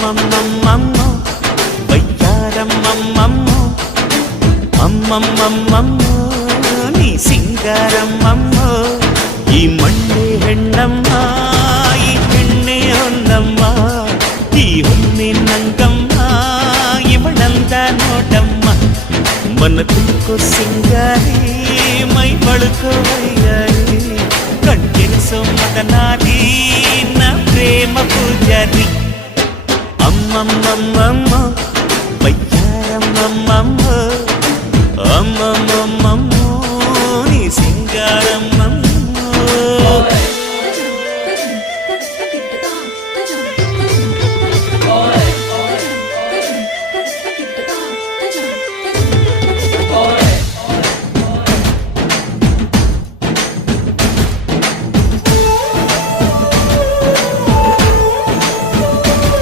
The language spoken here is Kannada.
అమ్మమ్మమ్మమ్మమ్మో వయ్యారమ్మమ్మమ్మో అమ్మమ్మమ్మమ్మో నీ సింగారమ్మమ్మో ಈ ಮಣ್ಣೆ ಹೆಣ್ಣಮ್ಮ ಈ ಹೆಣ್ಣೆ ಹೊನ್ನಮ್ಮ ಈ ಹುಣ್ಣಿನಂಗಮ್ಮ ಇವಳಂದ ನೋಡಮ್ಮ ಮನ ತುಕ್ಕೋ ಸಿಂಗಾರಿ ಮೈ ಬಳುಕೋ ವೈಯಾರಿ ಕಣ್ಣಿರಿಸೋ ಮದನಾರಿ ನ ಪ್ರೇಮ ಪೂಜಾರಿ ಅಮ್ಮಮ್ಮಮ್ಮಮ್ಮ